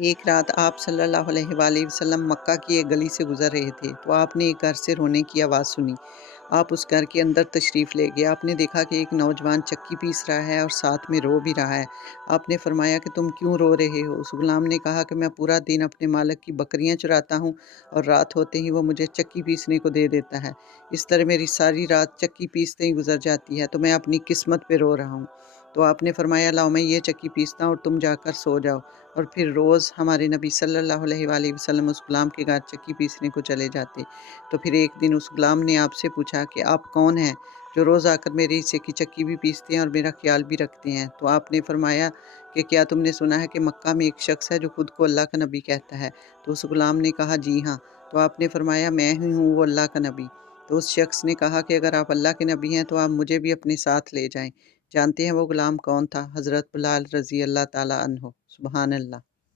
एक रात आप सल्लल्लाहु अलैहि वसल्लम मक्का की एक गली से गुज़र रहे थे, तो आपने एक घर से रोने की आवाज़ सुनी। आप उस घर के अंदर तशरीफ़ ले गए। आपने देखा कि एक नौजवान चक्की पीस रहा है और साथ में रो भी रहा है। आपने फ़रमाया कि तुम क्यों रो रहे हो? उस गुलाम ने कहा कि मैं पूरा दिन अपने मालिक की बकरियाँ चराता हूँ और रात होते ही वो मुझे चक्की पीसने को दे देता है। इस तरह मेरी सारी रात चक्की पीसते ही गुज़र जाती है, तो मैं अपनी किस्मत पे रो रहा हूँ। तो आपने फ़रमाया, लाओ मैं ये चक्की पीसता हूँ और तुम जाकर सो जाओ। और फिर रोज़ हमारे नबी सल्लल्लाहु अलैहि वसल्लम उस गुलाम के घर चक्की पीसने को चले जाते। तो फिर एक दिन उस गुलाम ने आपसे पूछा कि आप कौन हैं, जो रोज़ आकर मेरे हिस्से की चक्की भी पीसते हैं और मेरा ख़्याल भी रखते हैं? तो आपने फ़रमाया कि क्या तुमने सुना है कि मक्का में एक शख़्स है जो खुद को अल्लाह का नबी कहता है? तो उस गुलाम ने कहा, जी हाँ। तो आपने फ़रमाया, मैं ही हूँ वो अल्लाह का नबी। तो उस शख़्स ने कहा कि अगर आप अल्लाह के नबी हैं तो आप मुझे भी अपने साथ ले जाएँ। जानते हैं वो गुलाम कौन था? हज़रत बिलाल रज़ी अल्लाह ताला अन्हो। सुबहान अल्लाह।